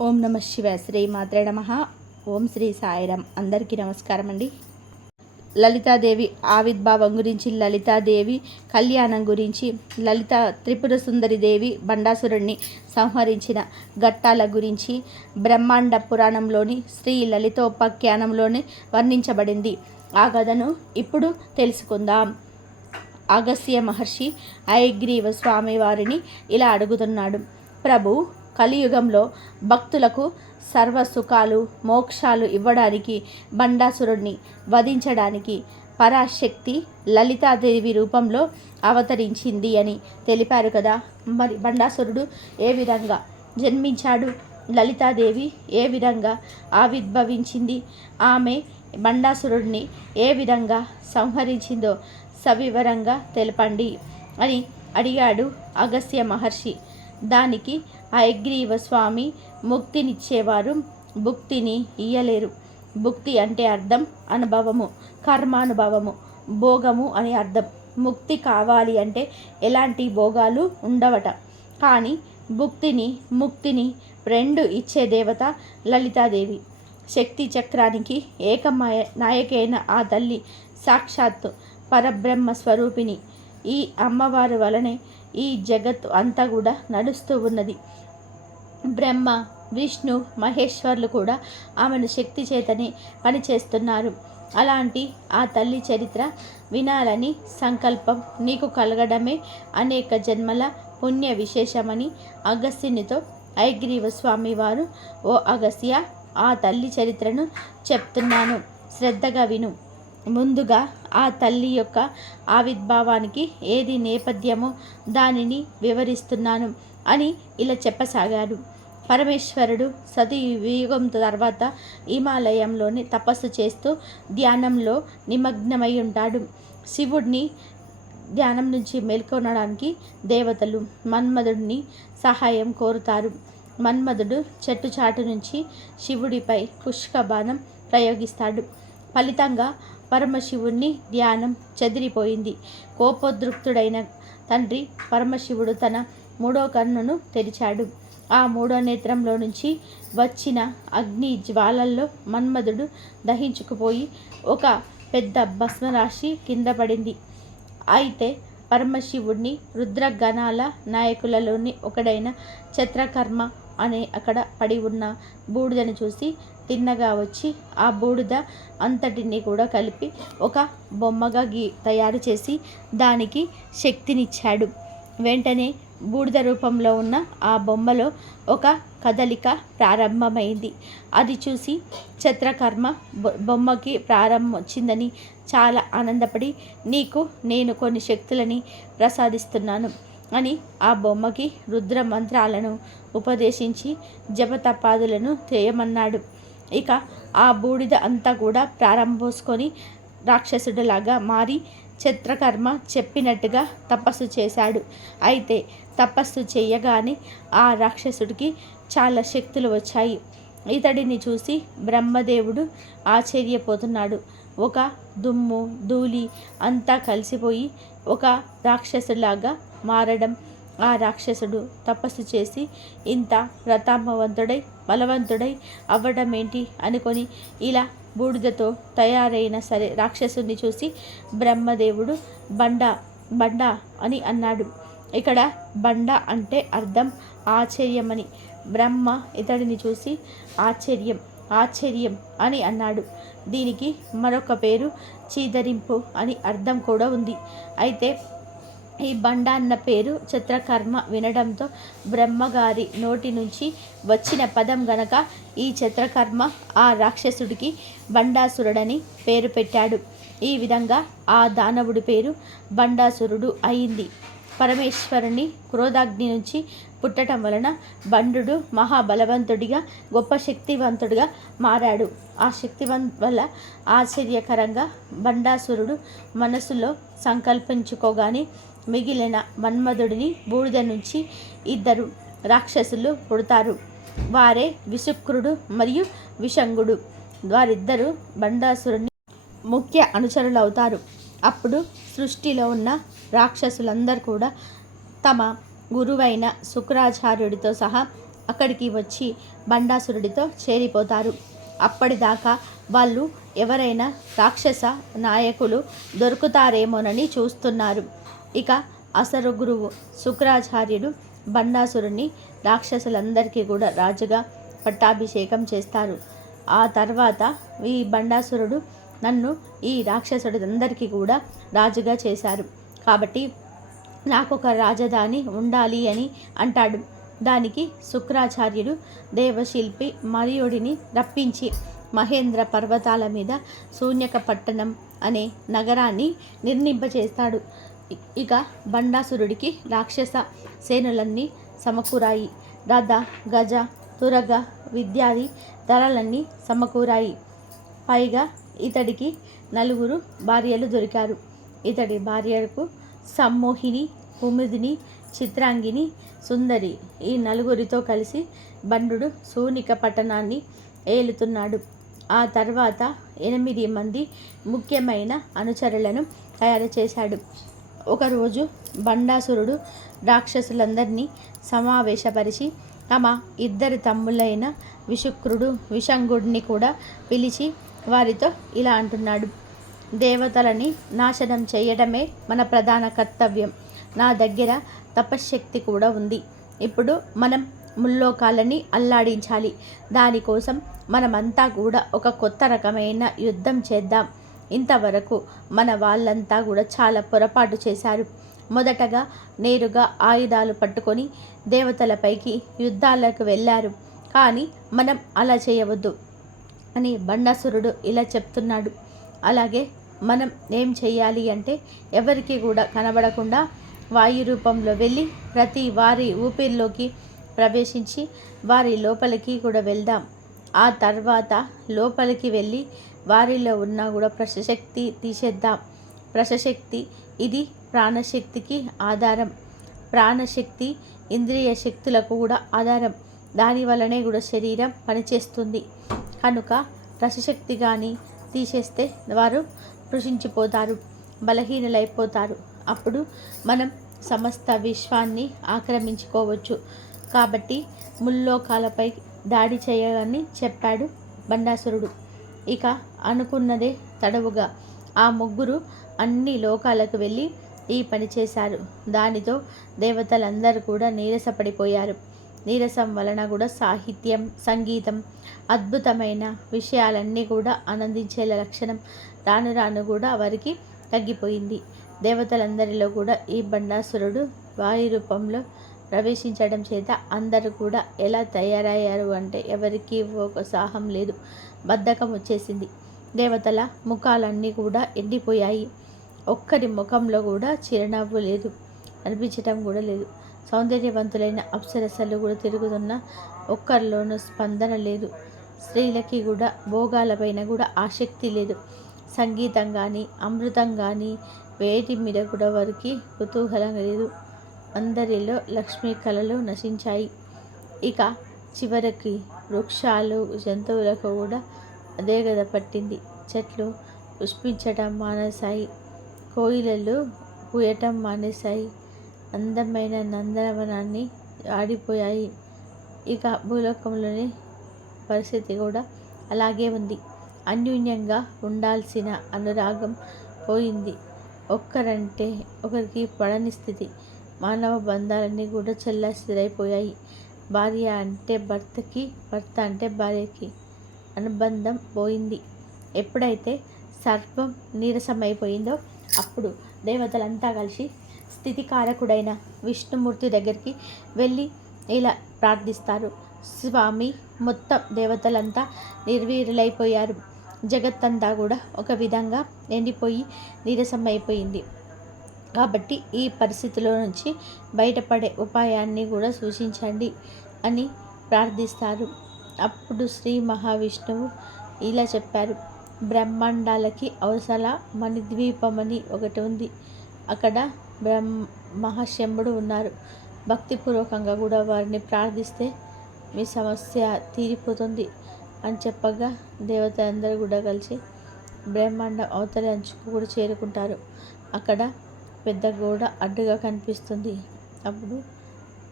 ఓం నమ శివాయ. శ్రీ మాత్రే నమః. ఓం శ్రీ సాయిరామ్. అందరికీ నమస్కారం అండి. లలితాదేవి ఆవిర్భావం గురించి, లలితాదేవి కళ్యాణం గురించి, లలిత త్రిపుర సుందరి దేవి బండాసురుణ్ణి సంహరించిన ఘట్టాల గురించి బ్రహ్మాండ పురాణంలోని శ్రీ లలితోపాఖ్యానంలోనే వర్ణించబడింది. ఆ కథను ఇప్పుడు తెలుసుకుందాం. అగస్త్య మహర్షి హయగ్రీవ స్వామి వారిని ఇలా అడుగుతున్నాడు. ప్రభు, కలియుగంలో భక్తులకు సర్వసుఖాలు మోక్షాలు ఇవ్వడానికి, బండాసురుణ్ణి వధించడానికి పరాశక్తి లలితాదేవి రూపంలో అవతరించింది అని తెలిపారు కదా. మరి బండాసురుడు ఏ విధంగా జన్మించాడు? లలితాదేవి ఏ విధంగా ఆవిర్భవించింది? ఆమె బండాసురుడిని ఏ విధంగా సంహరించిందో సవివరంగా తెలపండి అని అడిగాడు అగస్త్య మహర్షి. దానికి హయగ్రీవ స్వామి, ముక్తినిచ్చేవారు భుక్తిని ఇయ్యలేరు. భుక్తి అంటే అర్థం అనుభవము, కర్మానుభవము, భోగము అని అర్థం. ముక్తి కావాలి అంటే ఎలాంటి భోగాలు ఉండవట. కానీ భుక్తిని ముక్తిని రెండు ఇచ్చే దేవత లలితాదేవి. శక్తి చక్రానికి నాయకైన ఆ తల్లి సాక్షాత్తు పరబ్రహ్మ స్వరూపిణి. ఈ అమ్మవారి వలనే ఈ జగత్తు అంతా కూడా నడుస్తూ ఉన్నది. బ్రహ్మ, విష్ణు, మహేశ్వర్లు కూడా ఆమెను శక్తి చేతనే పనిచేస్తున్నారు. అలాంటి ఆ తల్లి చరిత్ర వినాలని సంకల్పం నీకు కలగడమే అనేక జన్మల పుణ్య విశేషమని అగస్త్యునితో హయగ్రీవ స్వామి వారు, ఓ అగస్త్య, ఆ తల్లి చరిత్రను చెప్తున్నాను, శ్రద్ధగా విను. ముందుగా ఆ తల్లి యొక్క ఆవిర్భావానికి ఏది నేపథ్యమో దానిని వివరిస్తున్నాను అని ఇలా చెప్పసాగాడు. పరమేశ్వరుడు సతయుగం తర్వాత హిమాలయంలోని తపస్సు చేస్తూ ధ్యానంలో నిమగ్నమై ఉంటాడు. శివుడిని ధ్యానం నుంచి మేల్కొనడానికి దేవతలు మన్మధుడిని సహాయం కోరుతారు. మన్మధుడు చెట్టు చాటు నుంచి శివుడిపై పుష్క బాణం ప్రయోగిస్తాడు. ఫలితంగా పరమశివుణ్ణి ధ్యానం చెదిరిపోయింది. కోపోద్రిక్తుడైన తండ్రి పరమశివుడు తన మూడో కన్నును తెరిచాడు. ఆ మూడో నేత్రంలో నుంచి వచ్చిన అగ్ని జ్వాలల్లో మన్మధుడు దహించుకుపోయి ఒక పెద్ద భస్మరాశి కింద పడింది. అయితే పరమశివుడిని రుద్రగణాల నాయకులలోని ఒకడైన చిత్రకర్మ అనే అక్కడ పడి ఉన్న బూడిదను చూసి తిన్నగా వచ్చి ఆ బూడిద అంతటిని కూడా కలిపి ఒక బొమ్మగా తయారు చేసి దానికి శక్తినిచ్చాడు. వెంటనే బూడిద రూపంలో ఉన్న ఆ బొమ్మలో ఒక కదలిక ప్రారంభమైంది. అది చూసి చిత్రకర్మ బొమ్మకి ప్రారంభం వచ్చిందని చాలా ఆనందపడి, నీకు నేను కొన్ని శక్తులని ప్రసాదిస్తున్నాను అని ఆ బొమ్మకి రుద్ర మంత్రాలను ఉపదేశించి జపతపాదులను చేయమన్నాడు. ఇక ఆ బూడిద అంతా కూడా ప్రారంభోసుకొని రాక్షసుడిలాగా మారి చిత్రకర్మ చెప్పినట్టుగా తపస్సు చేశాడు. అయితే తపస్సు చేయగానే ఆ రాక్షసుడికి చాలా శక్తులు వచ్చాయి. ఇతడిని చూసి బ్రహ్మదేవుడు ఆశ్చర్యపోతున్నాడు. ఒక దుమ్ము ధూళి అంతా కలిసిపోయి ఒక రాక్షసులాగా మారడం, ఆ రాక్షసుడు తపస్సు చేసి ఇంత ప్రతాపవంతుడై బలవంతుడై అవ్వడం ఏంటి అనుకొని ఇలా బూడిదతో తయారైన సరే రాక్షసుని చూసి బ్రహ్మదేవుడు బండ బండ అని అన్నాడు. ఇక్కడ బండ అంటే అర్థం ఆశ్చర్యమని. బ్రహ్మ ఇతడిని చూసి ఆశ్చర్యం ఆశ్చర్యం అని అన్నాడు. దీనికి మరొక పేరు చీదరింపు అని అర్థం కూడా ఉంది. అయితే ఈ బండ అన్న పేరు చిత్రకర్మ వినడంతో బ్రహ్మగారి నోటి నుంచి వచ్చిన పదం గనక ఈ చిత్రకర్మ ఆ రాక్షసుడికి బండాసురుడని పేరు పెట్టాడు. ఈ విధంగా ఆ దానవుడి పేరు బండాసురుడు అయింది. పరమేశ్వరుని క్రోధాగ్ని నుంచి పుట్టడం వలన బండు మహాబలవంతుడిగా గొప్ప శక్తివంతుడిగా మారాడు. ఆ వల్ల ఆశ్చర్యకరంగా బండాసురుడు మనసులో సంకల్పించుకోగానే మిగిలిన మన్మధుడిని బూడిద నుంచి ఇద్దరు రాక్షసులు పుడతారు. వారే విశుక్రుడు మరియు విషంగుడు. వారిద్దరూ బండాసురుని ముఖ్య అనుచరులవుతారు. అప్పుడు సృష్టిలో ఉన్న రాక్షసులందరూ కూడా తమ గురువైన శుక్రాచార్యుడితో సహా అక్కడికి వచ్చి బండాసురుడితో చేరిపోతారు. అప్పటిదాకా వాళ్ళు ఎవరైనా రాక్షస నాయకులు దొరుకుతారేమోనని చూస్తున్నారు. ఇక అసలు గురువు శుక్రాచార్యుడు బండాసురుని రాక్షసులందరికీ కూడా రాజుగా పట్టాభిషేకం చేస్తారు. ఆ తర్వాత ఈ బండాసురుడు నన్ను ఈ రాక్షసులందరికీ కూడా రాజుగా చేశారు, కాబట్టి నాకు ఒక రాజధాని ఉండాలి అని అంటాడు. దానికి శుక్రాచార్యుడు దేవశిల్పి మరియుడిని రప్పించి మహేంద్ర పర్వతాల మీద శూన్యక పట్టణం అనే నగరాన్ని నిర్మింపచేస్తాడు. ఇక బండాసురుడికి రాక్షస సేనులన్నీ సమకూరాయి. రథ గజ తురగ విద్యాది ధరలన్నీ సమకూరాయి. పైగా ఇతడికి 4 భార్యలు దొరికారు. ఇతడి భార్యలకు సమ్మోహిని, కుముదిని, చిత్రాంగిని, సుందరి. ఈ 4తో కలిసి బండు శూనిక పట్టణాన్ని ఏలుతున్నాడు. ఆ తర్వాత 8 మంది ముఖ్యమైన అనుచరులను తయారు చేశాడు. ఒకరోజు బండాసురుడు రాక్షసులందరినీ సమావేశపరిచి తమ 2 తమ్ముళ్ళైన విశుక్రుడు, విషంగుడిని కూడా పిలిచి వారితో ఇలా అంటున్నాడు: దేవతలని నాశనం చేయడమే మన ప్రధాన కర్తవ్యం. నా దగ్గర తపశ్శక్తి కూడా ఉంది. ఇప్పుడు మనం ముల్లోకాలని అల్లాడించాలి. దానికోసం మనమంతా కూడా ఒక కొత్త రకమైన యుద్ధం చేద్దాం. ఇంతవరకు మన వాళ్ళంతా కూడా చాలా పొరపాటు చేశారు. మొదటగా నేరుగా ఆయుధాలు పట్టుకొని దేవతలపైకి యుద్ధాలకు వెళ్ళారు. కానీ మనం అలా చేయవద్దు అని బండాసురుడు ఇలా చెప్తున్నాడు. అలాగే మనం ఏం చేయాలి అంటే ఎవరికి కూడా కనబడకుండా వాయు రూపంలో వెళ్ళి ప్రతి వారి ఊపిరిలోకి ప్రవేశించి వారి లోపలికి కూడా వెళ్దాం. ఆ తర్వాత లోపలికి వెళ్ళి వారిలో ఉన్న కూడా ప్రశశక్తి తీసేద్దాం. ప్రశశక్తి ఇది ప్రాణశక్తికి ఆధారం. ప్రాణశక్తి ఇంద్రియ శక్తులకు కూడా ఆధారం. దాని వల్లనే కూడా శరీరం పనిచేస్తుంది. కనుక ప్రశశక్తి కానీ తీసేస్తే వారు కృషించిపోతారు, బలహీనలైపోతారు. అప్పుడు మనం సమస్త విశ్వాన్ని ఆక్రమించుకోవచ్చు. కాబట్టి ముల్లోకాలపై దాడి చేయాలని చెప్పాడు బండాసురుడు. ఇక అనుకున్నదే తడవుగా ఆ 3 అన్ని లోకాలకు వెళ్ళి ఈ పని చేశారు. దానితో దేవతలందరూ కూడా నీరసపడిపోయారు. నీరసం వలన కూడా సాహిత్యం, సంగీతం, అద్భుతమైన విషయాలన్నీ కూడా ఆనందించే లక్షణం రాను రాను కూడా వారికి తగ్గిపోయింది. దేవతలందరిలో కూడా ఈ బండాసురుడు వాయు రూపంలో ప్రవేశించడం చేత అందరూ కూడా ఎలా తయారయ్యారు అంటే ఎవరికి ఒక సాహం లేదు, బద్ధకం వచ్చేసింది. దేవతల ముఖాలన్నీ కూడా ఎండిపోయాయి. ఒక్కరి ముఖంలో కూడా చిరునవ్వు లేదు, అనిపించటం కూడా లేదు. సౌందర్యవంతులైన అప్సరసలు కూడా తిరుగుతున్న ఒక్కరిలోనూ స్పందన లేదు. స్త్రీలకి కూడా భోగాలపైన కూడా ఆసక్తి లేదు. సంగీతం కానీ అమృతం కానీ వేటి మీద కూడా వారికి కుతూహలం లేదు. అందరిలో లక్ష్మీ కళలు నశించాయి. ఇక చివరికి వృక్షాలు, జంతువులకు కూడా అదే గద పట్టింది. చెట్లు పుష్పించటం మానేశాయి, కోయిలలు పూయటం మానేశాయి, అందమైన నందనవనాన్ని ఆడిపోయాయి. ఇక భూలోకంలోని పరిస్థితి కూడా అలాగే ఉంది. అన్యోన్యంగా ఉండాల్సిన అనురాగం పోయింది. ఒక్కరంటే ఒకరికి పడని స్థితి. మానవ బంధాలన్నీ కూడా చెల్లాచెదరైపోయాయి. భార్య అంటే భర్తకి, భర్త అంటే భార్యకి అనుబంధం పోయింది. ఎప్పుడైతే సర్వం నీరసమైపోయిందో అప్పుడు దేవతలంతా కలిసి స్థితికారకుడైన విష్ణుమూర్తి దగ్గరికి వెళ్ళి ఇలా ప్రార్థిస్తారు: స్వామి, మొత్తం దేవతలంతా నిర్వీర్యులైపోయారు. జగత్తంతా కూడా ఒక విధంగా ఎండిపోయి నీరసమైపోయింది. కాబట్టి ఈ పరిస్థితిలో నుంచి బయటపడే ఉపాయాన్ని కూడా సూచించండి అని ప్రార్థిస్తారు. అప్పుడు శ్రీ మహావిష్ణువు ఇలా చెప్పారు: బ్రహ్మాండాలకి అవసల మణిద్వీపమని ఒకటి ఉంది. అక్కడ మహాశంభుడు ఉన్నారు. భక్తిపూర్వకంగా కూడా వారిని ప్రార్థిస్తే మీ సమస్య తీరిపోతుంది అని చెప్పగా దేవతలందరూ కూడా కలిసి బ్రహ్మాండం అవతలి అంచుకు కూడా చేరుకుంటారు. అక్కడ పెద్ద గోడ అడ్డుగా కనిపిస్తుంది. అప్పుడు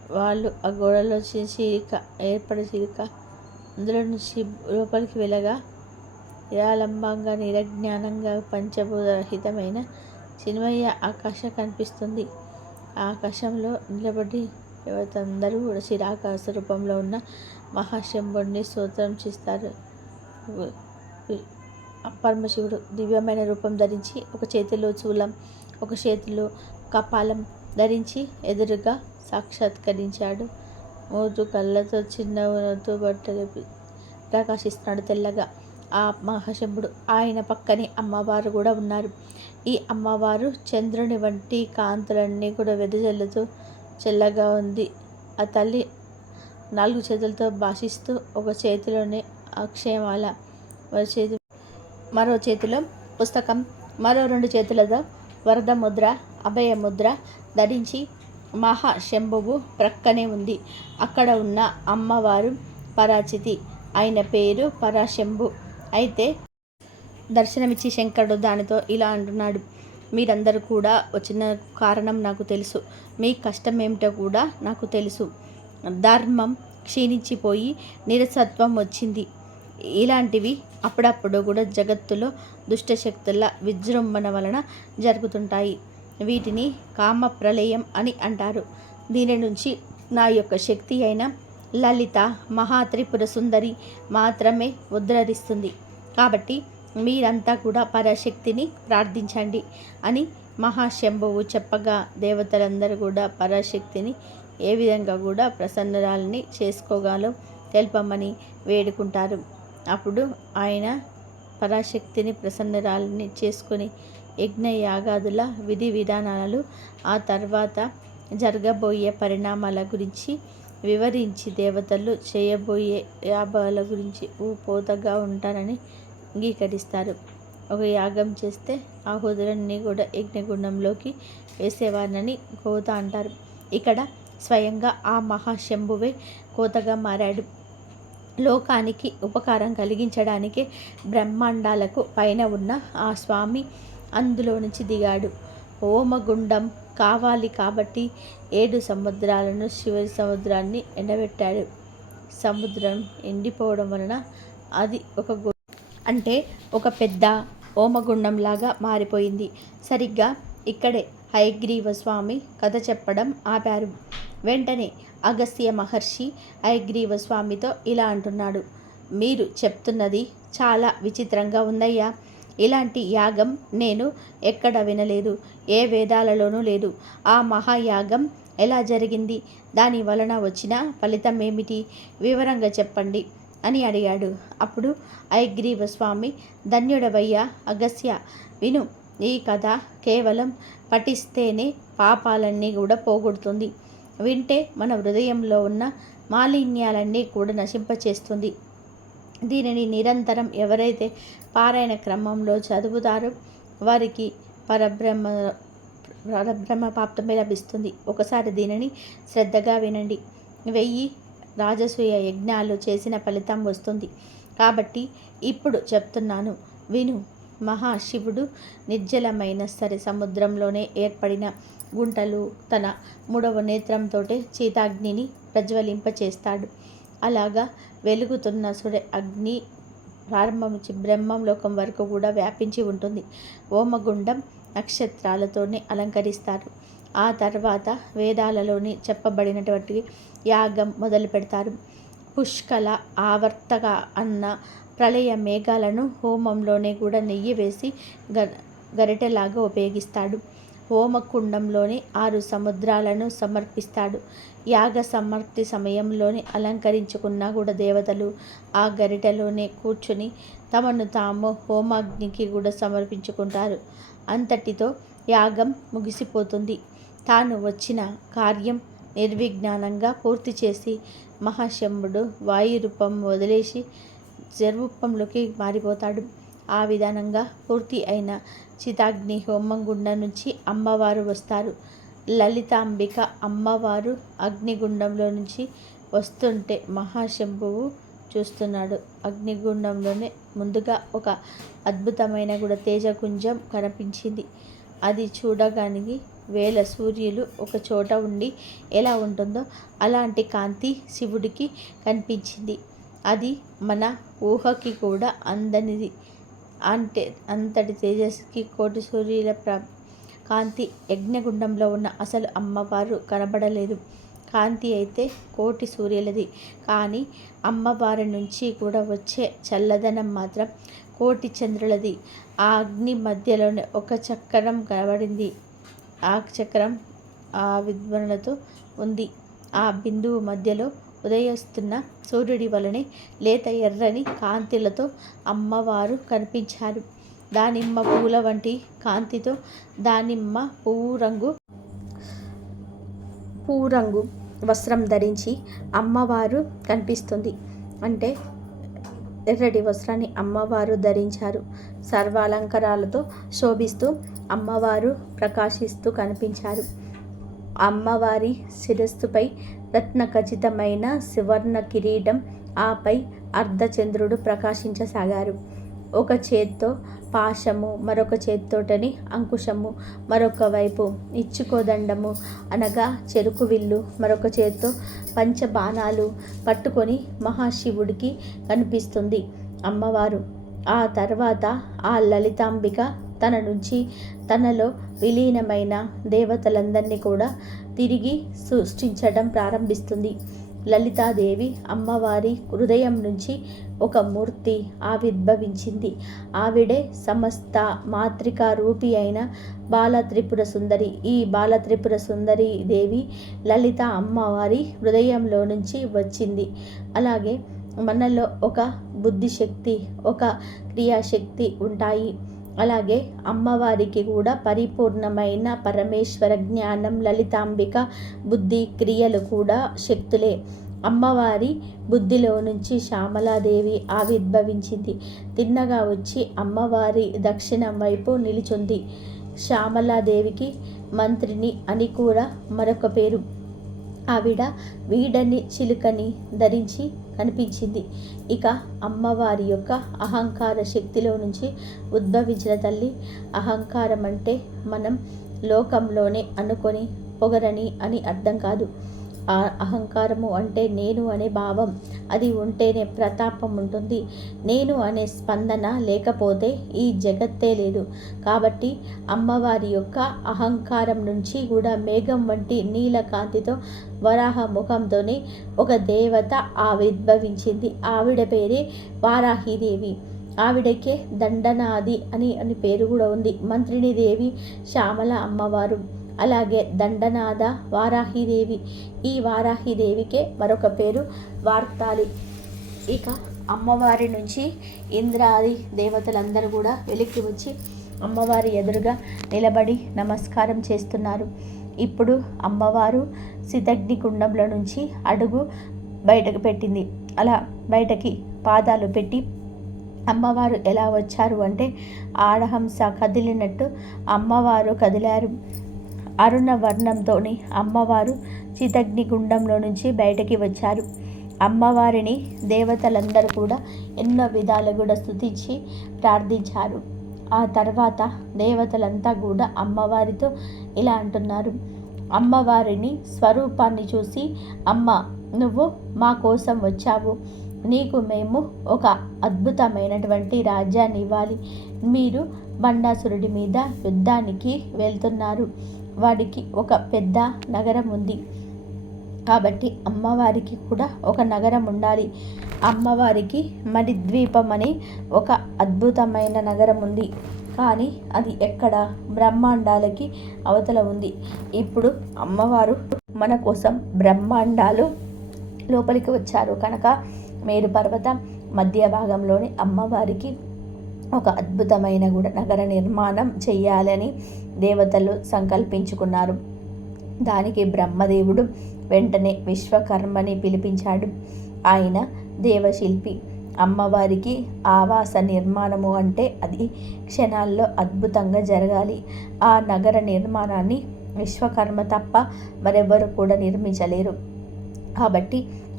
వాళ్ళు ఆ గోడలో చీలిక ఏర్పడే చీలిక అందులో నుంచి లోపలికి వెళ్ళగా నిరాలంబంగా నిరజ్ఞానంగా పంచభూతరహితమైన చిన్మయ ఆకాశం కనిపిస్తుంది. ఆ ఆకాశంలో నిలబడి దేవతందరూ కూడా చిరాకాశ రూపంలో ఉన్న మహాశంభుడిని స్తోత్రం చేస్తారు. పరమశివుడు దివ్యమైన రూపం ధరించి ఒక చేతిలో చూలం, ఒక చేతిలో కపాలం ధరించి ఎదురుగా సాక్షాత్కరించాడు. మూడు కళ్ళతో చిన్న నవ్వుతూ బట్టలు ప్రకాశిస్తున్నాడు తెల్లగా ఆ మహాశంభుడు. ఆయన పక్కనే అమ్మవారు కూడా ఉన్నారు. ఈ అమ్మవారు చంద్రుని వంటి కాంతులన్నీ కూడా వెదజల్లుతూ చల్లగా ఉంది. ఆ తల్లి 4 చేతులతో భాషిస్తూ ఒక చేతిలోనే అక్షయమాల, మరో చేతిలో పుస్తకం, మరో 2 చేతులతో వరద ముద్ర, అభయ ముద్ర ధరించి మహాశంభువు ప్రక్కనే ఉంది. అక్కడ ఉన్న అమ్మవారు పరాచితి, ఆయన పేరు పరాశంభు. అయితే దర్శనమిచ్చి శంకరుడు దానితో ఇలా అంటున్నాడు, మీరందరూ కూడా వచ్చిన కారణం నాకు తెలుసు, మీ కష్టం ఏమిటో కూడా నాకు తెలుసు. ధర్మం క్షీణించిపోయి నిరసత్వం వచ్చింది. ఇలాంటివి అప్పుడప్పుడు కూడా జగత్తులో దుష్టశక్తుల విజృంభణ వలన జరుగుతుంటాయి. వీటిని కామ ప్రళయం అని అంటారు. దీని నుంచి నా యొక్క శక్తి అయిన లలిత మహాత్రిపుర సుందరి మాత్రమే ఉద్ధరిస్తుంది. కాబట్టి మీరంతా కూడా పరాశక్తిని ప్రార్థించండి అని మహాశంభువు చెప్పగా దేవతలందరూ కూడా పరాశక్తిని ఏ విధంగా కూడా ప్రసన్నరాలని చేసుకోగాలో తెలపమని వేడుకుంటారు. అప్పుడు ఆయన పరాశక్తిని ప్రసన్నరాలని చేసుకొని యజ్ఞ యాగాదుల విధి విధానాలు, ఆ తర్వాత జరగబోయే పరిణామాల గురించి వివరించి దేవతలు చేయబోయే యాగాల గురించి పోతగా ఉంటారని అంగీకరిస్తారు. ఒక యాగం చేస్తే ఆహుతులన్నీ కూడా యజ్ఞగుండంలోకి వేసేవారిని కోత అంటారు. ఇక్కడ స్వయంగా ఆ మహాశంభువే కోతగా మారాడు. లోకానికి ఉపకారం కలిగించడానికే బ్రహ్మాండాలకు పైన ఉన్న ఆ స్వామి అందులో నుంచి దిగాడు. హోమగుండం కావాలి కాబట్టి 7 సముద్రాలను, చివరి సముద్రాన్ని ఎండబెట్టాడు. సముద్రం ఎండిపోవడం వలన అది అంటే ఒక పెద్ద హోమగుండంలాగా మారిపోయింది. సరిగ్గా ఇక్కడే హయగ్రీవ స్వామి కథ చెప్పడం ఆపారు. వెంటనే అగస్త్య మహర్షి హయగ్రీవ స్వామితో ఇలా అంటున్నాడు, మీరు చెప్తున్నది చాలా విచిత్రంగా ఉందయ్యా. ఇలాంటి యాగం నేను ఎక్కడ వినలేదు, ఏ వేదాలలోనూ లేదు. ఆ మహాయాగం ఎలా జరిగింది, దాని వలన వచ్చిన ఫలితం ఏమిటి, వివరంగా చెప్పండి అని అడిగాడు. అప్పుడు హయగ్రీవ స్వామి, ధన్యుడవయ్యా అగస్త్య, విను. ఈ కథ కేవలం పఠిస్తేనే పాపాలన్నీ కూడా పోగొడుతుంది. వింటే మన హృదయంలో ఉన్న మాలిన్యాలన్నీ కూడా నశింపచేస్తుంది. దీనిని నిరంతరం ఎవరైతే పారాయణ క్రమంలో చదువుతారో వారికి పరబ్రహ్మ ప్రాప్తమే లభిస్తుంది. ఒకసారి దీనిని శ్రద్ధగా వినండి. 1000 రాజసూయ యజ్ఞాలు చేసిన ఫలితం వస్తుంది. కాబట్టి ఇప్పుడు చెప్తున్నాను, విను. మహాశివుడు నిర్జలమైన సముద్రంలోనే ఏర్పడిన గుంటలు తన 3వ నేత్రంతో చీతాగ్నిని ప్రజ్వలింపచేస్తాడు. అలాగా వెలుగుతున్న అగ్ని ప్రారంభం నుంచి బ్రహ్మలోకం వరకు కూడా వ్యాపించి ఉంటుంది. హోమగుండం నక్షత్రాలతోనే అలంకరిస్తారు. ఆ తర్వాత వేదాలలోని చెప్పబడినటువంటి యాగం మొదలు పెడతారు. పుష్కల ఆవర్తక అన్న ప్రళయ మేఘాలను హోమంలోనే కూడా నెయ్యి వేసి గరిటెలాగా ఉపయోగిస్తాడు. హోమకుండంలోని 6 సముద్రాలను సమర్పిస్తాడు. యాగ సమర్పి సమయంలోనే అలంకరించుకున్న కూడా దేవతలు ఆ గరిటెలోనే కూర్చుని తమను తాము హోమాగ్నికి కూడా సమర్పించుకుంటారు. అంతటితో యాగం ముగిసిపోతుంది. తాను వచ్చిన కార్యం నిర్విఘ్నంగా పూర్తి చేసి మహాశంభుడు వాయు రూపం వదిలేసి జర్రూపంలోకి మారిపోతాడు. ఆ విధానంగా పూర్తి అయిన చితాగ్ని హోమం గుండం నుంచి అమ్మవారు వస్తారు. లలితాంబిక అమ్మవారు అగ్నిగుండంలో నుంచి వస్తుంటే మహాశంభువు చూస్తున్నాడు. అగ్నిగుండంలోనే ముందుగా ఒక అద్భుతమైన కూడా తేజగుంజం కనిపించింది. అది చూడగానికి వేల సూర్యులు ఒక చోట ఉండి ఎలా ఉంటుందో అలాంటి కాంతి శివుడికి కనిపించింది. అది మన ఊహకి కూడా అందనిది. అంటే అంతటి తేజస్సుకి కోటి సూర్యుల కాంతి యజ్ఞగుండంలో ఉన్న అసలు అమ్మవారు కనబడలేదు. కాంతి అయితే కోటి సూర్యులది, కానీ అమ్మవారి నుంచి కూడా వచ్చే చల్లదనం మాత్రం కోటి చంద్రులది. ఆ అగ్ని మధ్యలోనే ఒక చక్రం కనబడింది. ఆ చక్రం ఆ విద్వరణతో ఉంది. ఆ బిందువు మధ్యలో ఉదయిస్తున్న సూర్యుడి వలనే లేత ఎర్రని కాంతిలతో అమ్మవారు కనిపించారు. దానిమ్మ పూల వంటి కాంతితో దానిమ్మ పువ్వు రంగు వస్త్రం ధరించి అమ్మవారు కనిపిస్తుంది. అంటే ఎర్రటి వస్త్రాన్ని అమ్మవారు ధరించారు. సర్వాలంకారాలతో శోభిస్తూ అమ్మవారు ప్రకాశిస్తూ కనిపించారు. అమ్మవారి శిరస్సుపై రత్న ఖచ్చితమైన సువర్ణ కిరీటం, ఆపై అర్ధచంద్రుడు ప్రకాశించసాగారు. ఒక చేత్తో పాశము, మరొక చేత్తోటని అంకుశము, మరొక వైపు ఇచ్చుకోదండము అనగా చెరుకు విల్లు, మరొక చేత్తో పంచబాణాలు పట్టుకొని మహాశివుడికి కనిపిస్తుంది అమ్మవారు. ఆ తర్వాత ఆ లలితాంబిక తన నుంచి తనలో విలీనమైన దేవతలందరినీ కూడా తిరిగి సృష్టించడం ప్రారంభిస్తుంది. లలితాదేవి అమ్మవారి హృదయం నుంచి ఒక మూర్తి ఆవిర్భవించింది. ఆవిడే సమస్త మాతృకా రూపి అయిన బాలత్రిపుర సుందరి. ఈ బాలత్రిపుర సుందరి దేవి లలిత అమ్మవారి హృదయంలో నుంచి వచ్చింది. అలాగే మనలో ఒక బుద్ధిశక్తి, ఒక క్రియాశక్తి ఉంటాయి. అలాగే అమ్మవారికి కూడా పరిపూర్ణమైన పరమేశ్వర జ్ఞానం, లలితాంబిక బుద్ధి, క్రియలు కూడా శక్తులే. అమ్మవారి బుద్ధిలో నుంచి శ్యామలాదేవి ఆవిర్భవించింది. తిన్నగా వచ్చి అమ్మవారి దక్షిణం వైపు నిలుచుంది. శ్యామలాదేవికి మంత్రిని అని కూడా మరొక పేరు. ఆవిడ వీడని చిలుకని ధరించి కనిపించింది. ఇక అమ్మవారి యొక్క అహంకార శక్తిలో నుంచి ఉద్భవించిన తల్లి. అహంకారం అంటే మనం లోకంలోనే అనుకొని పొగరని అని అర్థం కాదు. ఆ అహంకారము అంటే నేను అనే భావం. అది ఉంటేనే ప్రతాపం ఉంటుంది. నేను అనే స్పందన లేకపోతే ఈ జగత్తే లేదు. కాబట్టి అమ్మవారి యొక్క అహంకారం నుంచి కూడా మేఘం వంటి నీలకాంతితో వరాహ ముఖంతోనే ఒక దేవత ఆవిర్భవించింది. ఆవిడ పేరే వారాహిదేవి. ఆవిడకే దండనాది అని పేరు కూడా ఉంది. మంత్రిని దేవి శ్యామల అమ్మవారు, అలాగే దండనాథ వారాహిదేవి. ఈ వారాహిదేవికే మరొక పేరు వార్తాలి. ఇక అమ్మవారి నుంచి ఇంద్రాది దేవతలందరూ కూడా వెలికి వచ్చి అమ్మవారి ఎదురుగా నిలబడి నమస్కారం చేస్తున్నారు. ఇప్పుడు అమ్మవారు శితగ్ని కుండంలో నుంచి అడుగు బయటకు పెట్టింది. అలా బయటకి పాదాలు పెట్టి అమ్మవారు ఎలా వచ్చారు అంటే ఆడహంస కదిలినట్టు అమ్మవారు కదిలారు. అరుణ వర్ణంతోని అమ్మవారు చితగ్ని గుండంలో నుంచి బయటకి వచ్చారు. అమ్మవారిని దేవతలందరూ కూడా ఎన్నో విధాలు కూడా స్తుతించి ప్రార్థించారు. ఆ తర్వాత దేవతలంతా కూడా అమ్మవారితో ఇలా అంటున్నారు. అమ్మవారిని స్వరూపాన్ని చూసి, అమ్మ నువ్వు మా కోసం వచ్చావు, నీకు మేము ఒక అద్భుతమైనటువంటి రాజ్యాన్ని ఇవ్వాలి. మీరు బండాసురుడి మీద యుద్ధానికి వెళ్తున్నారు. వాడికి ఒక పెద్ద నగరం ఉంది. కాబట్టి అమ్మవారికి కూడా ఒక నగరం ఉండాలి. అమ్మవారికి మణిద్వీపం అనే ఒక అద్భుతమైన నగరం ఉంది. కానీ అది ఎక్కడ? బ్రహ్మాండాలకి అవతల ఉంది. ఇప్పుడు అమ్మవారు మన కోసం బ్రహ్మాండాలు లోపలికి వచ్చారు కనుక మేరు పర్వతం మధ్య భాగంలోని అమ్మవారికి ఒక అద్భుతమైన కూడా నగర నిర్మాణం చెయ్యాలని దేవతలు సంకల్పించుకున్నారు. దానికి బ్రహ్మదేవుడు వెంటనే విశ్వకర్మని పిలిపించాడు. ఆయన దేవశిల్పి. అమ్మవారికి ఆవాస నిర్మాణము అంటే అది క్షణాల్లో అద్భుతంగా జరగాలి. ఆ నగర నిర్మాణాన్ని విశ్వకర్మ తప్ప మరెవరు కూడా నిర్మించలేరు. కాబట్టి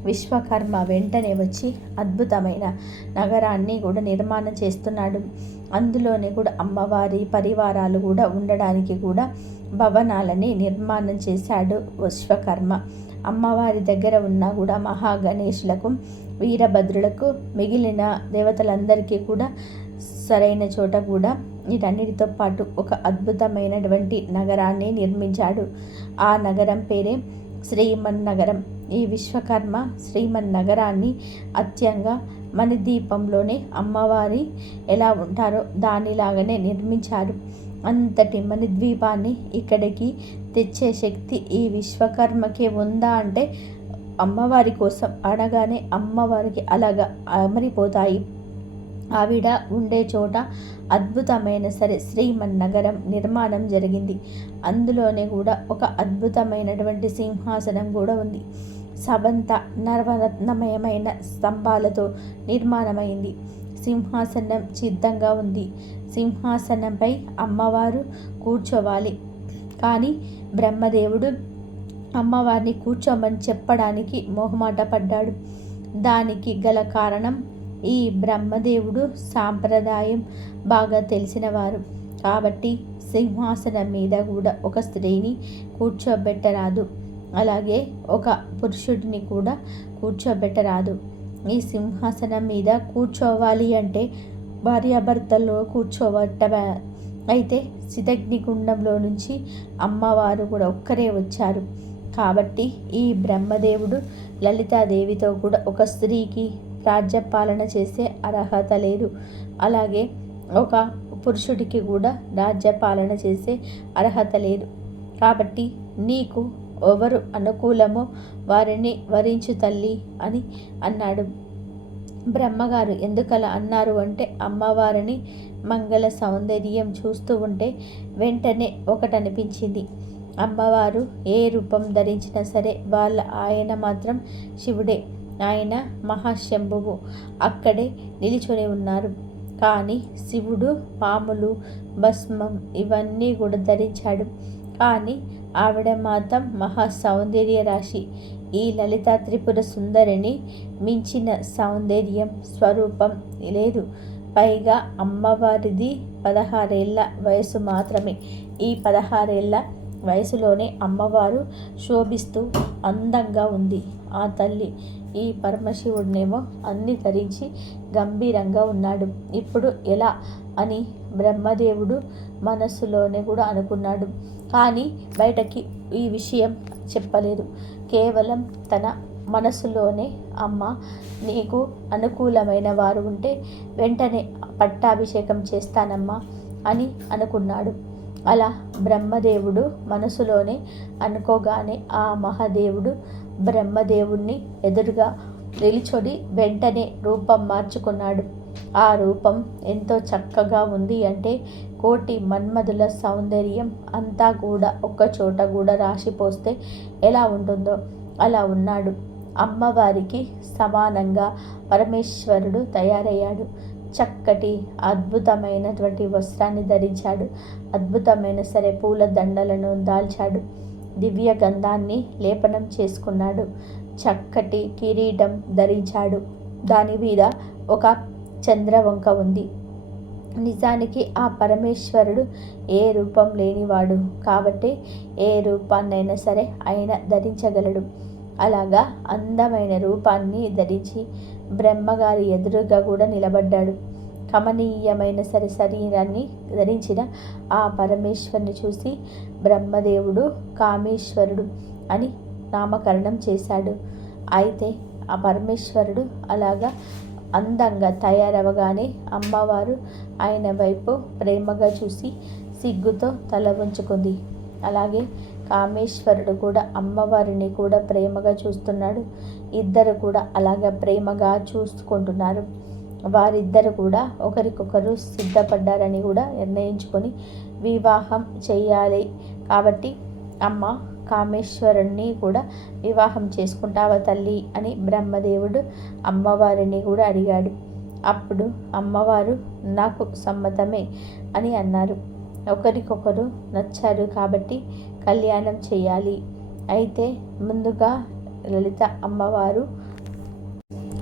విశ్వకర్మ వెంటనే వచ్చి అద్భుతమైన నగరాన్ని కూడా నిర్మాణం చేస్తున్నాడు. అందులోనే కూడా అమ్మవారి పరివారాలు కూడా ఉండడానికి కూడా భవనాలని నిర్మాణం చేశాడు విశ్వకర్మ. అమ్మవారి దగ్గర ఉన్న కూడా మహాగణేశులకు, వీరభద్రులకు, మిగిలిన దేవతలందరికీ కూడా సరైన చోట కూడా వీటన్నిటితో పాటు ఒక అద్భుతమైనటువంటి నగరాన్ని నిర్మించాడు. ఆ నగరం పేరే శ్రీమన్నగరం. ఈ విశ్వకర్మ శ్రీమన్నగరాన్ని అత్యంగా మణిదీపంలోనే అమ్మవారి ఎలా ఉంటారో దానిలాగానే నిర్మించారు. అంతటి మణిద్వీపాన్ని ఇక్కడికి తెచ్చే శక్తి ఈ విశ్వకర్మకే ఉందా అంటే అమ్మవారి కోసం అనగానే అమ్మవారికి అలాగా అమరిపోతాయి. ఆవిడ ఉండే చోట అద్భుతమైన శ్రీమన్నగరం నిర్మాణం జరిగింది. అందులోనే కూడా ఒక అద్భుతమైనటువంటి సింహాసనం కూడా ఉంది. సబంత నవరత్నమయమైన స్తంభాలతో నిర్మాణమైంది. సింహాసనం సిద్ధంగా ఉంది. సింహాసనంపై అమ్మవారు కూర్చోవాలి. కానీ బ్రహ్మదేవుడు అమ్మవారిని కూర్చోమని చెప్పడానికి మొహమాట పడ్డాడు. దానికి గల కారణం ఈ బ్రహ్మదేవుడు సాంప్రదాయం బాగా తెలిసినవారు కాబట్టి సింహాసనం మీద కూడా ఒక స్త్రీని కూర్చోబెట్టరాదు, అలాగే ఒక పురుషుడిని కూడా కూర్చోబెట్టరాదు. ఈ సింహాసనం మీద కూర్చోవాలి అంటే భార్యాభర్తల్లో కూర్చోబట్ట. అయితే శితగ్నికుండంలో నుంచి అమ్మవారు కూడా ఒక్కరే వచ్చారు కాబట్టి ఈ బ్రహ్మదేవుడు లలితాదేవితో కూడా ఒక స్త్రీకి రాజ్యపాలన చేసే అర్హత లేదు, అలాగే ఒక పురుషుడికి కూడా రాజ్యపాలన చేసే అర్హత లేదు. కాబట్టి నీకు ఎవరు అనుకూలమో వారిని వరించు తల్లి అని అన్నాడు. బ్రహ్మగారు ఎందుకలా అన్నారు అంటే అమ్మవారిని మంగళ సౌందర్యం చూస్తూ ఉంటే వెంటనే ఒకటనిపించింది. అమ్మవారు ఏ రూపం ధరించినా సరే ఆయన మాత్రం శివుడే. ఆయన మహాశంభువు అక్కడే నిలిచొని ఉన్నారు. కానీ శివుడు పాములు, భస్మం ఇవన్నీ కూడా ధరించాడు. కానీ ఆవిడ మాత్రం మహా సౌందర్య రాశి. ఈ లలిత త్రిపుర సుందరిని మించిన సౌందర్యం స్వరూపం లేదు. పైగా అమ్మవారిది 16 ఏళ్ల వయసు మాత్రమే. ఈ 16 ఏళ్ల వయసులోనే అమ్మవారు శోభిస్తూ అందంగా ఉంది. ఆ తల్లి ఈ పరమశివుడినేమో అన్ని ధరించి గంభీరంగా ఉన్నాడు. ఇప్పుడు ఎలా అని బ్రహ్మదేవుడు మనస్సులోనే కూడా అనుకున్నాడు. కానీ బయటకి ఈ విషయం చెప్పలేదు. కేవలం తన మనసులోనే అమ్మ నీకు అనుకూలమైన వారు ఉంటే వెంటనే పట్టాభిషేకం చేస్తానమ్మా అని అనుకున్నాడు. అలా బ్రహ్మదేవుడు మనసులోనే అనుకోగానే ఆ మహాదేవుడు బ్రహ్మదేవుణ్ణి ఎదురుగా నిలుచొని వెంటనే రూపం మార్చుకున్నాడు. ఆ రూపం ఎంతో చక్కగా ఉంది అంటే కోటి మన్మధుల సౌందర్యం అంతా కూడా ఒక్కచోట కూడా రాశిపోస్తే ఎలా ఉంటుందో అలా ఉన్నాడు. అమ్మవారికి సమానంగా పరమేశ్వరుడు తయారయ్యాడు. చక్కటి అద్భుతమైనటువంటి వస్త్రాన్ని ధరించాడు. అద్భుతమైన పూల దండలను దాల్చాడు. దివ్య గంధాన్ని లేపనం చేసుకున్నాడు. చక్కటి కిరీటం ధరించాడు. దాని మీద ఒక చంద్రవంక ఉంది. నిజానికి ఆ పరమేశ్వరుడు ఏ రూపం లేనివాడు కాబట్టి ఏ రూపాన్నైనా సరే ఆయన ధరించగలడు. అలాగా అందమైన రూపాన్ని ధరించి బ్రహ్మగారి ఎదురుగా కూడా నిలబడ్డాడు. కమనీయమైన శరీరాన్ని ధరించిన ఆ పరమేశ్వరుని చూసి బ్రహ్మదేవుడు కామేశ్వరుడు అని నామకరణం చేశాడు. అయితే ఆ పరమేశ్వరుడు అలాగా అందంగా తయారవగానే అమ్మవారు ఆయన వైపు ప్రేమగా చూసి సిగ్గుతో తల వంచుకుంది. అలాగే కామేశ్వరుడు కూడా అమ్మవారిని కూడా ప్రేమగా చూస్తున్నాడు. ఇద్దరు కూడా అలాగా ప్రేమగా చూసుకుంటున్నారు. వారిద్దరు కూడా ఒకరికొకరు సిద్ధపడ్డారని కూడా నిర్ణయించుకొని వివాహం చేయాలి. కాబట్టి అమ్మ కామేశ్వరుణ్ణి కూడా వివాహం చేసుకుంటావా తల్లి అని బ్రహ్మదేవుడు అమ్మవారిని కూడా అడిగాడు. అప్పుడు అమ్మవారు నాకు సమ్మతమే అని అన్నారు. ఒకరికొకరు నచ్చారు కాబట్టి కళ్యాణం చేయాలి. అయితే ముందుగా లలిత అమ్మవారు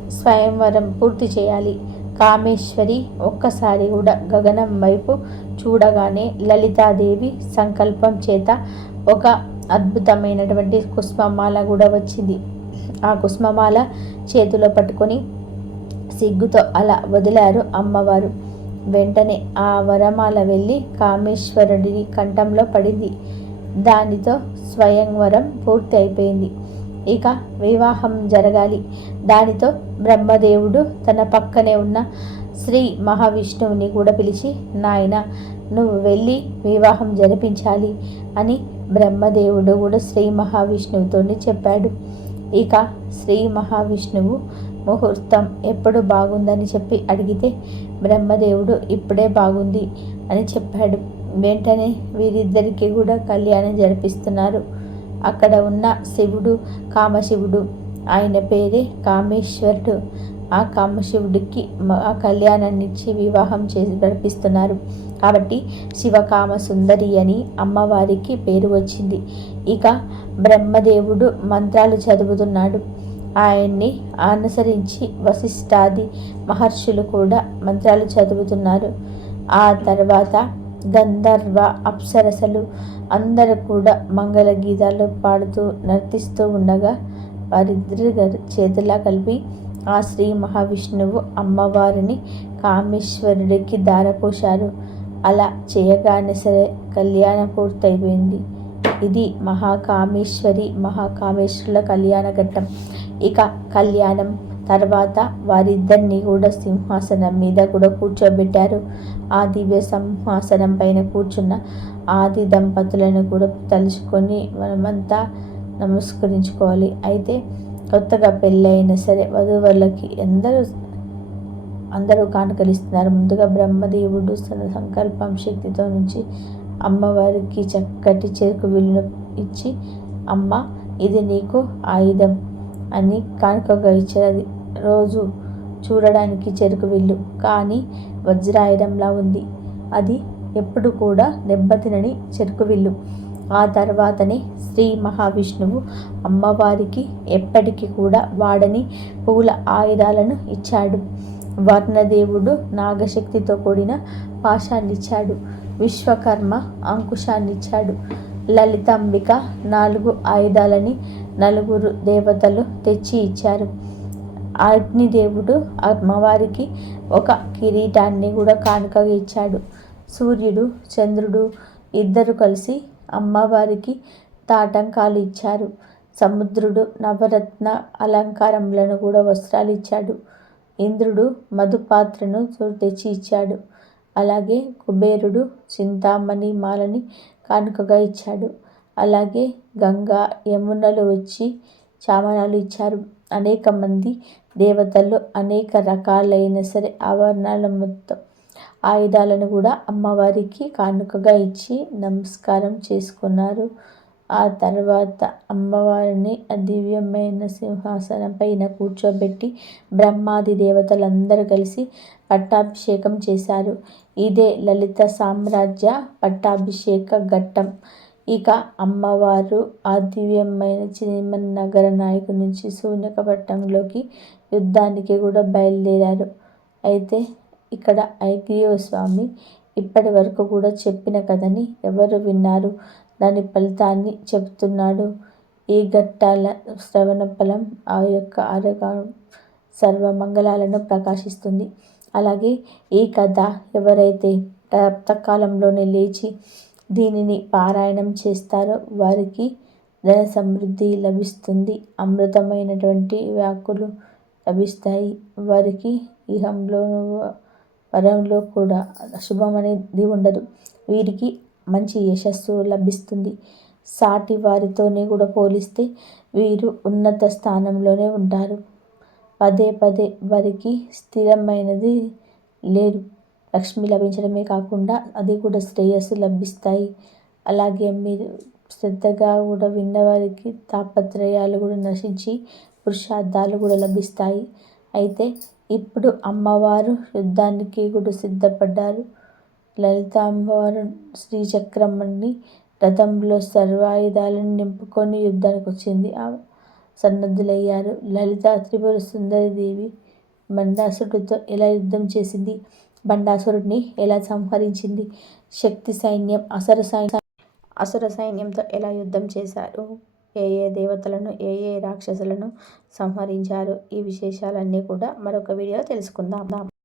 స్వయంవరం పూర్తి చేయాలి. కామేశ్వరి ఒక్కసారి కూడా గగనం వైపు చూడగానే లలితాదేవి సంకల్పం చేత ఒక అద్భుతమైనటువంటి కుసుమమాల కూడా వచ్చింది. ఆ కుసుమమాల చేతిలో పట్టుకొని సిగ్గుతో అలా వదిలారు అమ్మవారు. వెంటనే ఆ వరమాల వెళ్ళి కామేశ్వరుడి కంఠంలో పడింది. దానితో స్వయంవరం పూర్తి అయిపోయింది. ఇక వివాహం జరగాలి. దానితో బ్రహ్మదేవుడు తన పక్కనే ఉన్న శ్రీ మహావిష్ణువుని కూడా పిలిచి, నాయన నువ్వు వెళ్ళి వివాహం జరిపించాలి అని బ్రహ్మదేవుడు కూడా శ్రీ మహావిష్ణువుతో చెప్పాడు. ఇక శ్రీ మహావిష్ణువు ముహూర్తం ఎప్పుడు బాగుందని చెప్పి అడిగితే బ్రహ్మదేవుడు ఇప్పుడే బాగుంది అని చెప్పాడు. వెంటనే వీరిద్దరికీ కూడా కళ్యాణం జరిపిస్తున్నారు. అక్కడ ఉన్న శివుడు కామశివుడు, ఆయన పేరే కామేశ్వరుడు. ఆ కామశివుడికి ఆ కళ్యాణాన్ని ఇచ్చి వివాహం చేసి జరిపిస్తున్నారు. కాబట్టి శివకామ సుందరి అని అమ్మవారికి పేరు వచ్చింది. ఇక బ్రహ్మదేవుడు మంత్రాలు చదువుతున్నాడు. ఆయన్ని అనుసరించి వశిష్ఠాది మహర్షులు కూడా మంత్రాలు చదువుతున్నారు. ఆ తర్వాత గంధర్వ అప్సరసలు అందరూ కూడా మంగళ గీతాలు పాడుతూ నర్తిస్తూ ఉండగా వారిద్దరి చేతులా కలిపి ఆ శ్రీ మహావిష్ణువు అమ్మవారిని కామేశ్వరుడికి దారపోశారు. అలా చేయగానే సరే కళ్యాణం పూర్తయిపోయింది. ఇది మహాకామేశ్వరుల కళ్యాణ ఘట్టం. ఇక కళ్యాణం తర్వాత వారిద్దరిని కూడా సింహాసనం మీద కూడా కూర్చోబెట్టారు. ఆ దివ్య సింహాసనం పైన కూర్చున్న ఆది దంపతులను కూడా తలుచుకొని మనమంతా నమస్కరించుకోవాలి. అయితే కొత్తగా పెళ్ళైనా సరే వధూవరులకి అందరూ కానుకలిస్తున్నారు. ముందుగా బ్రహ్మదేవుడు తన సంకల్పం శక్తితో నుంచి అమ్మవారికి చక్కటి చెరుకు విల్లును ఇచ్చి, అమ్మ ఇది నీకు ఆయుధం అని కానుకగా ఇచ్చారు. రోజు చూడడానికి చెరుకు విల్లు, కానీ వజ్రాయుధంలా ఉంది. అది ఎప్పుడు కూడా దెబ్బతినని చెరుకు విల్లు. ఆ తర్వాతనే శ్రీ మహావిష్ణువు అమ్మవారికి ఎప్పటికీ కూడా వాడని పూల ఆయుధాలను ఇచ్చాడు. వర్ణదేవుడు నాగశక్తితో కూడిన పాశాన్నిచ్చాడు. విశ్వకర్మ అంకుశాన్నిచ్చాడు. లలితాంబిక 4 ఆయుధాలని 4 దేవతలు తెచ్చి ఇచ్చారు. అగ్నిదేవుడు అమ్మవారికి ఒక కిరీటాన్ని కూడా కానుకగా ఇచ్చాడు. సూర్యుడు చంద్రుడు ఇద్దరు కలిసి అమ్మవారికి తాటంకాలు ఇచ్చారు. సముద్రుడు నవరత్న అలంకారములను కూడా వస్త్రాలు ఇచ్చాడు. ఇంద్రుడు మధుపాత్రను తెచ్చి ఇచ్చాడు. అలాగే కుబేరుడు చింతామణి మాలని కానుకగా ఇచ్చాడు. అలాగే గంగా యమునలు వచ్చి చామరాలు ఇచ్చారు. అనేక మంది దేవతలు అనేక రకాలైన సరే ఆభరణాల మొత్తం ఆయుధాలను కూడా అమ్మవారికి కానుకగా ఇచ్చి నమస్కారం చేసుకున్నారు. ఆ తర్వాత అమ్మవారిని దివ్యమైన సింహాసనం పైన కూర్చోబెట్టి బ్రహ్మాది దేవతలందరూ కలిసి పట్టాభిషేకం చేశారు. ఇదే లలిత సామ్రాజ్య పట్టాభిషేక ఘట్టం. ఇక అమ్మవారు ఆ దివ్యమైన చినిమన్నగర నాయకు నుంచి శూన్యకపట్నంలోకి యుద్ధానికి కూడా బయలుదేరారు. అయితే ఇక్కడ ఐగ్రీవ స్వామి ఇప్పటి వరకు కూడా చెప్పిన కథని ఎవరు విన్నారు, దాని ఫలితాన్ని చెబుతున్నాడు. ఈ ఘట్టాల శ్రవణ ఫలం ఆ యొక్క సర్వమంగళాలను ప్రకాశిస్తుంది. అలాగే ఈ కథ ఎవరైతే ప్రాతకాలంలోనే లేచి దీనిని పారాయణం చేస్తారో వారికి ధన సమృద్ధి లభిస్తుంది. అమృతమైనటువంటి వ్యాకులు లభిస్తాయి. వారికి ఇహంలో పరంలో కూడా శుభం అనేది ఉండదు. వీరికి మంచి యశస్సు లభిస్తుంది. సాటి వారితోనే కూడా పోలిస్తే వీరు ఉన్నత స్థానంలోనే ఉంటారు. పదే పదే వారికి స్థిరమైనది లేదు. లక్ష్మి లభించడమే కాకుండా అది కూడా శ్రేయస్సు లభిస్తాయి. అలాగే మీరు శ్రద్ధగా కూడా విన్నవారికి తాపత్రయాలు కూడా నశించి పురుషార్థాలు కూడా లభిస్తాయి. అయితే ఇప్పుడు అమ్మవారు యుద్ధానికి కూడా సిద్ధపడ్డారు. లలిత అమ్మవారు శ్రీచక్రమణి రథంలో సర్వాయుధాలను నింపుకొని యుద్ధానికి వచ్చింది. సన్నద్ధులయ్యారు. లలిత త్రిపుర సుందరీదేవి బండాసురుడితో ఎలా యుద్ధం చేసింది, బండాసురుడిని ఎలా సంహరించింది, శక్తి సైన్యం అసుర సైన్యంతో ఎలా యుద్ధం చేశారు, ఏ ఏ దేవతలను ఏ ఏ రాక్షసులను సంహరించారు, ఈ విశేషాలన్నీ కూడా మరొక వీడియో తెలుసుకుందాం.